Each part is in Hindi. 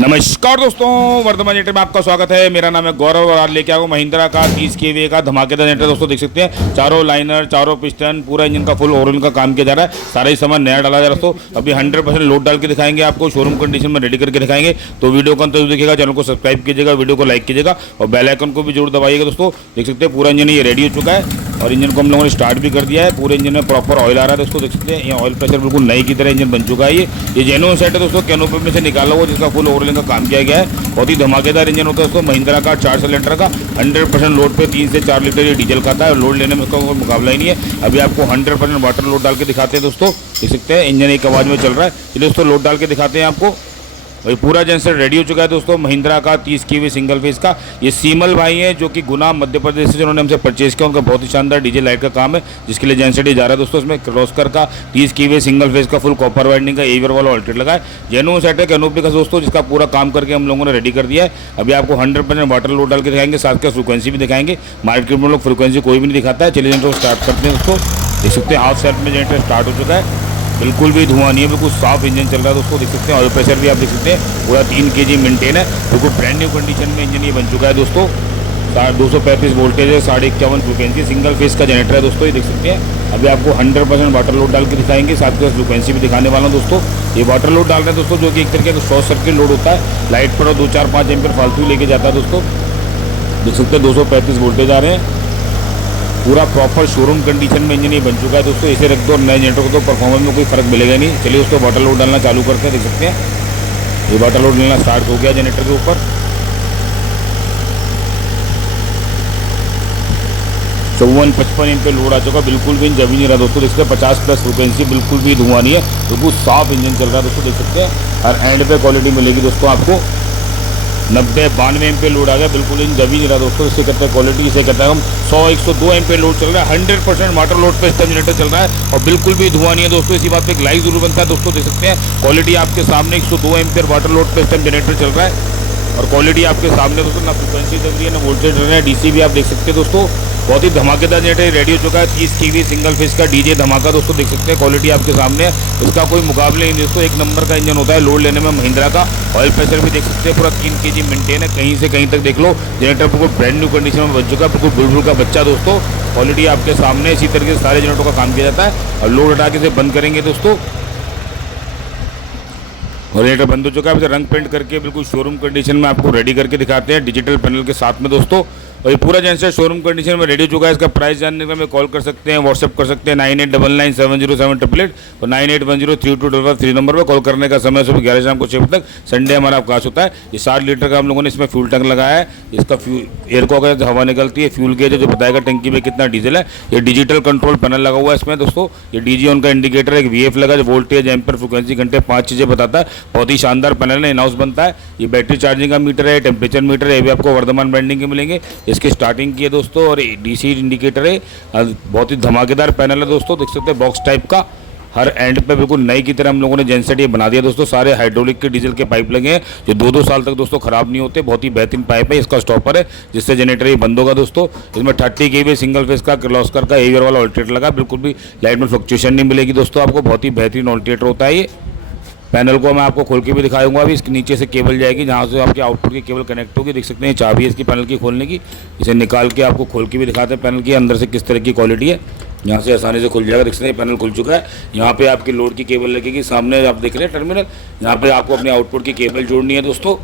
नमस्कार दोस्तों, वर्धमान जनरेटर में आपका स्वागत है। मेरा नाम है गौरव और आज लेके आऊँ महिंद्रा का 30 kVA का धमाकेदार जनरेटर। दोस्तों देख सकते हैं, चारों लाइनर, चारों पिस्टन, पूरा इंजन का फुल ओवरऑल का काम किया जा रहा है। सारा ही सामान नया डाला जा रहा है दोस्तों। अभी 100% लोड डाल के दिखाएंगे आपको, शोरूम कंडीशन में रेडी करके दिखाएंगे। तो वीडियो को अंत तक देखिएगा, चैनल को सब्सक्राइब कीजिएगा, वीडियो को लाइक कीजिएगा और बेल आइकन को भी जरूर दबाइएगा। दोस्तों देख सकते हैं पूरा इंजन ये रेडी हो चुका है और इंजन को हम लोगों ने स्टार्ट भी कर दिया है। पूरे इंजन में प्रॉपर ऑयल आ रहा है दोस्तों। देख सकते हैं ये ऑयल प्रेशर बिल्कुल नई की तरह इंजन बन चुका है। ये जेन्युइन सेट है दोस्तों, कैनोपी में से निकाला हुआ जिसका फुल ओवरऑल का काम किया गया है। बहुत ही धमाकेदार इंजन होता है दोस्तों महिंद्रा का 4 सिलेंडर का। 100% लोड पे 3 से 4 लीटर ये डीजल खाता है और लोड लेने में उसका कोई मुकाबला ही नहीं है। अभी आपको 100% वाटर लोड डाल के दिखाते हैं दोस्तों। देख सकते हैं इंजन एक आवाज़ में चल रहा है। चलिए दोस्तों लोड डाल के दिखाते हैं आपको। भाई पूरा जनरेटर रेडी हो चुका है दोस्तों महिंद्रा का 30 kVA सिंगल फेज का। ये सीमल भाई हैं जो कि गुना मध्य प्रदेश से जिन्होंने हमसे परचेज किया। उनका बहुत ही शानदार डीजे लाइट का काम है जिसके लिए जनरेटर जा रहा है दोस्तों। इसमें क्रोस्कर का 30 kVA सिंगल फेज का फुल कॉपर वाइंडिंग का एवियर वाला ऑल्टेट लगा है। जेन्युइन सेट है कैनोपी का दोस्तों, जिसका पूरा काम करके हम लोगों ने रेडी कर दिया है। अभी आपको 100% वाटर लोड डाल के दिखाएंगे, साथ के फ्रीक्वेंसी भी दिखाएंगे। मार्केट में लोग फ्रीक्वेंसी कोई भी नहीं दिखाता है। चलिए जनरेटर स्टार्ट करते हैं दोस्तों। देख सकते हैं हाफ सेट में जनरेटर स्टार्ट हो चुका है। बिल्कुल भी धुआं नहीं है, बिल्कुल साफ इंजन चल रहा है दोस्तों। देख सकते हैं ऑयल प्रेशर भी आप देख सकते हैं पूरा 3 kg मेंटेन है। बिल्कुल ब्रांड न्यू कंडीशन में इंजन ये बन चुका है दोस्तों। 235 वोल्टेज है, 51.5 फ्रिक्वेंसी, सिंगल फेस का जनरेटर है दोस्तों। ये देख सकते हैं अभी आपको 100% वाटर लोड डाल के दिखाएंगे, साथ के फ्रिक्वेंसी भी दिखाने वाला हूं दोस्तों। ये वाटर लोड डाल रहे हैं दोस्तों, जो कि एक तरीके का शॉर्ट सर्किट लोड होता है। लाइट पर 2-4-5 एम्पीयर फालतू लेके जाता है दोस्तों। देख सकते हैं 235 वोल्टेज आ रहे हैं। पूरा प्रॉपर शोरूम कंडीशन में इंजन ये बन चुका है दोस्तों। इसे रख दो और नए जनरेटर को तो परफॉर्मेंस में कोई फर्क मिलेगा नहीं। चलिए उसको वाटर लोड डालना चालू करते हैं। देख सकते हैं ये वाटर लोड डालना स्टार्ट हो गया जनरेटर के ऊपर। 54-55 एम्पीयर लोड आ चुका, बिल्कुल भी जब ही नहीं रहा दोस्तों। देख सकते हैं 50+ फ्रिक्वेंसी, बिल्कुल भी धुआं नहीं है, बिल्कुल साफ इंजन चल रहा है दोस्तों। देख सकते हैं और एंड पे क्वालिटी मिलेगी दोस्तों आपको। 90-92 एम्पीयर लोड आ गया, बिल्कुल इन जब ही नहीं रहा दोस्तों। इसे कहते हैं क्वालिटी, इसे कहते हैं हम 100-102 एम्पीयर लोड चल रहा है। 100% वाटर लोड पे इसका जनरेटर चल रहा है और बिल्कुल भी धुआं नहीं है दोस्तों। इसी बात पे एक लाइक जरूर बनता है दोस्तों। देख सकते हैं क्वालिटी आपके सामने 102 एम्पीयर वाटर लोड पे इसका जनरेटर चल रहा है और क्वालिटी आपके सामने दोस्तों। ना फ्रिक्वेंसी चल रही है, ना वोल्टेज चल रहा है, डीसी भी आप देख सकते हैं दोस्तों। बहुत ही धमाकेदार जनरेटर रेडी हो चुका है। 30 kVA सिंगल फेस का डीजे धमाका दोस्तों। देख सकते हैं क्वालिटी आपके सामने है, इसका कोई मुकाबले नहीं दोस्तों। एक नंबर का इंजन होता है लोड लेने में महिंद्रा का। ऑयल प्रेशर भी देख सकते हैं पूरा 3 kg मेंटेन है, कहीं से कहीं तक देख लो। जनरेटर बिल्कुल ब्रांड न्यू कंडीशन में बन चुका है, बिल्कुल बुलबुल का बच्चा दोस्तों। क्वालिटी आपके सामने, इसी तरीके से सारे जनरेटरों का काम किया जाता है। और लोड हटा के इसे बंद करेंगे दोस्तों और जनरेटर बंद हो चुका है। इसे रंग पेंट करके बिल्कुल शोरूम कंडीशन में आपको रेडी करके दिखाते हैं डिजिटल पैनल के साथ में दोस्तों। और ये पूरा जनरेटर शोरूम कंडीशन में रेडी हो चुका है। इसका प्राइस जानने के लिए हमें कॉल कर सकते हैं, व्हाट्सएप कर सकते हैं 9899707888 और 98103233 नंबर पर कॉल करने का समय सुबह 11 शाम को 6 बजे तक। संडे हमारा अवकाश होता है। ये 60 लीटर का हम लोगों ने इसमें फ्यूल टैंक लगाया है। इसका एयर को अगर हवा निकलती है, फ्यूल गेज जो बताएगा टंकी में कितना डीजल है। ये डिजिटल कंट्रोल पैनल लगा हुआ है इसमें दोस्तों। ये डीजी ऑन का इंडिकेटर, एक VF लगा जो वोल्टेज, एम्पर, फ्रिक्वेंसी, घंटे 5 चीज़ें बताता है। बहुत ही शानदार पैनल है, इन हाउस बनता है। ये बैटरी चार्जिंग का मीटर है, टेम्परेचर मीटर है, ये भी आपको वर्धमान ब्रांडिंग के मिलेंगे। इसकी स्टार्टिंग की है दोस्तों और डीसी इंडिकेटर है। बहुत ही धमाकेदार पैनल है दोस्तों। देख सकते हैं बॉक्स टाइप का, हर एंड पे बिल्कुल नई की तरह हम लोगों ने जेनसेट ये बना दिया दोस्तों। सारे हाइड्रोलिक के डीजल के पाइप लगे हैं जो 2-2 साल तक दोस्तों खराब नहीं होते। बहुत ही बेहतरीन पाइप है। इसका स्टॉपर है जिससे जनरेटर ये बंद होगा दोस्तों। इसमें 30 kVA सिंगल फेस का क्लॉस्कर का एवियर वाला ऑल्टरेटर लगा, बिल्कुल भी लाइट में फ्लक्चुएशन नहीं मिलेगी दोस्तों आपको। बहुत ही बेहतरीन ऑल्टरेटर होता है ये। पैनल को मैं आपको खोल के भी दिखाऊंगा। अभी इसके नीचे से केबल जाएगी जहाँ से आपके आउटपुट की केबल कनेक्ट होगी। देख सकते हैं चाबी है इसकी पैनल की खोलने की। इसे निकाल के आपको खोल के भी दिखाते हैं पैनल की अंदर से किस तरह की क्वालिटी है। यहाँ से आसानी से खुल जाएगा। देख सकते हैं पैनल खुल चुका है। यहाँ पे आपकी लोड की केबल लगेगी, सामने आप देख रहे हैं टर्मिनल। यहाँ पे आपको अपने आउटपुट की केबल जोड़नी है दोस्तों।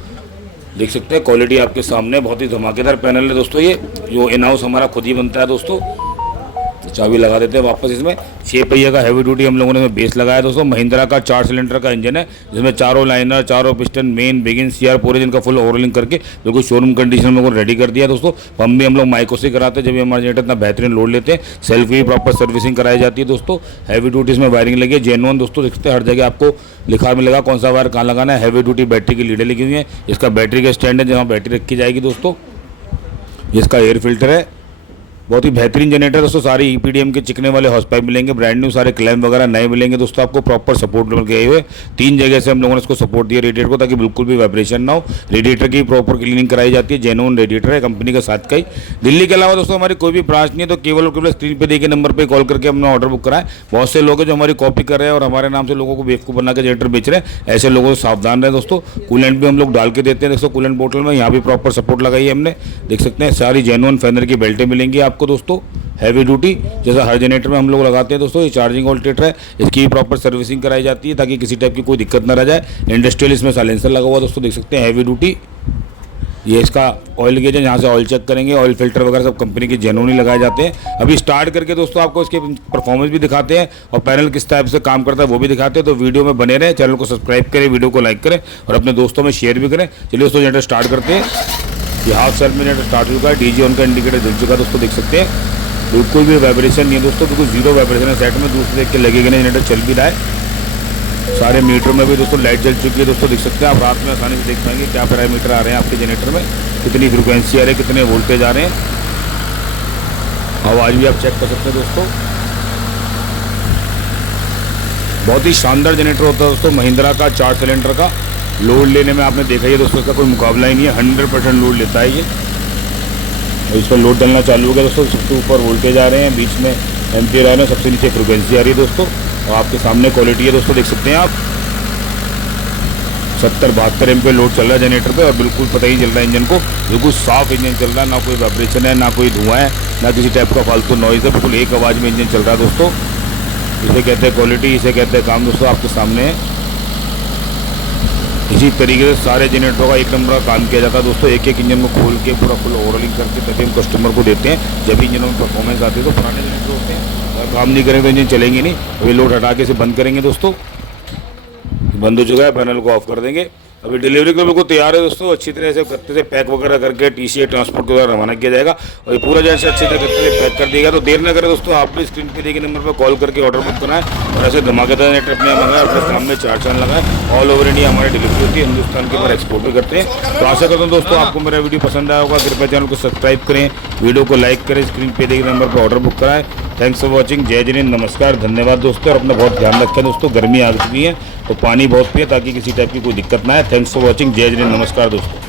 देख सकते हैं क्वालिटी आपके सामने, बहुत ही धमाकेदार पैनल है दोस्तों। ये जो इन हाउस हमारा खुद ही बनता है दोस्तों। चाबी लगा देते हैं वापस। इसमें 6 पहिया का हैवी ड्यूटी हम लोगों ने बेस लगाया दोस्तों। महिंद्रा का 4 सिलेंडर का इंजन है जिसमें चारों लाइनर, चारों पिस्टन, मेन, बिगिन, सीआर पूरे दिन का फुल ओवरलिंग करके बिल्कुल शोरूम कंडीशन में रेडी कर दिया दोस्तों। पंप भी हम लोग माइको से कराते हैं जब हमारे जनरेटर इतना बेहतरीन लोड लेते हैं। सेल्फ भी प्रॉपर सर्विसिंग कराई जाती है दोस्तों। हैवी ड्यूटी इसमें वायरिंग लगी है जेन्युइन दोस्तों। देखते हैं हर जगह आपको लिखा मिलेगा कौन सा वायर कहाँ लगाना है। हैवी ड्यूटी बैटरी की लीडें लगी हुई है। इसका बैटरी का स्टैंड है जहाँ बैटरी रखी जाएगी दोस्तों। इसका एयर फिल्टर है। बहुत ही बेहतरीन जनरेटर दोस्तों, सारे ईपीडीएम के चिकने वाले हॉर्स पाइप मिलेंगे, ब्रांड न्यू, सारे क्लैम्प वगैरह नए मिलेंगे दोस्तों। आपको प्रॉपर सपोर्ट मिल गए हुए 3 जगह से हम लोगों ने इसको सपोर्ट दिया रेडिएटर को, ताकि बिल्कुल भी वाइब्रेशन ना हो। रेडिएटर की प्रॉपर क्लीनिंग कराई जाती है, जेन्युइन रेडिएटर है कंपनी का साथ का ही। दिल्ली के अलावा दोस्तों हमारी कोई भी ब्रांच नहीं है, तो केवल और केवल स्क्रीन पर दिए नंबर पर कॉल करके हमने ऑर्डर बुक कराए। बहुत से लोग हैं जो हमारी कॉपी कर रहे हैं और हमारे नाम से लोगों को बेवकूफ़ बना के जनरेटर बेच रहे हैं। ऐसे लोगों से सावधान रहे दोस्तों। कूलेंट भी हम लोग डाल के देते हैं दोस्तों, कूलेंट बोतल में। यहाँ भी प्रॉपर सपोर्ट लगाई है हमने, देख सकते हैं। सारी जेन्युइन फेनर की बेल्टें मिलेंगी आपको दोस्तों, हैवी ड्यूटी, जैसा हर जनरेटर में हम लोग लगाते हैं दोस्तों। ये चार्जिंग ऑल्टरनेटर है, इसकी प्रॉपर सर्विसिंग कराई जाती है ताकि किसी टाइप की कोई दिक्कत ना रह जाए। इंडस्ट्रियल इसमें साइलेंसर लगा हुआ दोस्तों, देख सकते हैं, हैवी ड्यूटी। ये इसका ऑयल गेज है, यहाँ से ऑयल चेक करेंगे। ऑयल फिल्टर वगैरह सब कंपनी के जेन्युइन लगाए जाते हैं। अभी स्टार्ट करके दोस्तों आपको इसके परफॉर्मेंस भी दिखाते हैं और पैनल किस टाइप से काम करता है वो भी दिखाते हैं। तो वीडियो में बने रहें, चैनल को सब्सक्राइब करें, वीडियो को लाइक करें और अपने दोस्तों में शेयर भी करें। चलिए दोस्तों जनरेटर स्टार्ट करते हैं। ये हाफ सेल्फ में जनरेटर स्टार्ट हो चुका है, डीजी ऑन का इंडिकेटर जल चुका है दोस्तों, देख सकते हैं। बिल्कुल भी वाइब्रेशन नहीं है दोस्तों, बिल्कुल जीरो वाइब्रेशन है सेट में। दूसरे देख के लगेगा नहीं, जनरेटर चल भी रहा है। सारे मीटर में भी दोस्तों लाइट जल चुकी है दोस्तों, देख सकते हैं। आप रात में आसानी से देख पाएंगे क्या पैरामीटर आ रहे हैं आपके जनरेटर में, कितनी फ्रिक्वेंसी आ रही है, कितने वोल्टेज आ रहे हैं। आवाज़ भी आप चेक कर सकते हैं दोस्तों। बहुत ही शानदार जनरेटर होता है दोस्तों, महिंद्रा का 4 सिलेंडर का। लोड लेने में आपने देखा ही है दोस्तों, इसका कोई मुकाबला ही नहीं है। 100% लोड लेता है ये। और इस पर लोड डलना चालू हो गया दोस्तों। सबसे ऊपर वोल्टेज आ रहे हैं, बीच में एम्पियर आ रहे हैं, सबसे नीचे फ्रिक्वेंसी आ रही है दोस्तों। और आपके सामने क्वालिटी है दोस्तों, देख सकते हैं आप। 70-72 एम्पियर लोड चल रहा है जनरेटर पे और बिल्कुल पता ही चल रहा है इंजन को, बिल्कुल साफ इंजन चल रहा है। ना कोई वाइब्रेशन है, ना कोई धुआं है, ना किसी टाइप का फालतू नॉइज़ है। बिल्कुल एक आवाज़ में इंजन चल रहा है दोस्तों। इसे कहते हैं क्वालिटी, इसे कहते हैं काम दोस्तों, आपके सामने है। इसी तरीके से सारे जनरेटरों का एक नंबर का काम किया जाता है दोस्तों। एक एक इंजन को खोल के पूरा फुल ओवरऑलिंग करके तभी हम कस्टमर को देते हैं। जब इंजनों में परफॉर्मेंस आती है तो पुराने जनरेटर होते हैं, अगर काम नहीं करेंगे तो इंजन चलेंगे नहीं। अभी लोड हटा के इसे बंद करेंगे दोस्तों। बंद हो चुका है, पैनल को ऑफ कर देंगे। अभी डिलीवरी के बिल्कुल तैयार है दोस्तों। अच्छी तरह से गत्ते से पैक वगैरह करके टीसीए ट्रांसपोर्ट के द्वारा रवाना किया जाएगा और ये पूरा जैसे अच्छी तरह गत्ते से पैक कर दिएगा। तो देर न करें दोस्तों, आप भी स्क्रीन पे दिए गए नंबर पर कॉल करके ऑर्डर बुक कराएं और ऐसे धमाकेदार जनरेटर अपने मंगाएं, अपने सामने 4 चांद लगाएं। ऑल ओवर इंडिया हमारी डिलीवरी होती है, हिंदुस्तान के ऊपर एक्सपोर्ट भी करते हैं। तो आशा करता हूँ दोस्तों आपको मेरा वीडियो पसंद आया होगा। कृपया चैनल को सब्सक्राइब करें, वीडियो को लाइक करें, स्क्रीन पे दिए गए नंबर पर ऑर्डर बुक कराएं। Thanks for watching. जय जिनेंद्र, नमस्कार, धन्यवाद दोस्तों। और अपना बहुत ध्यान रखें दोस्तों, गर्मी आ चुकी है तो पानी बहुत पिए ताकि किसी टाइप की कोई दिक्कत ना आए। Thanks for watching. जय जिनेंद्र, नमस्कार दोस्तों।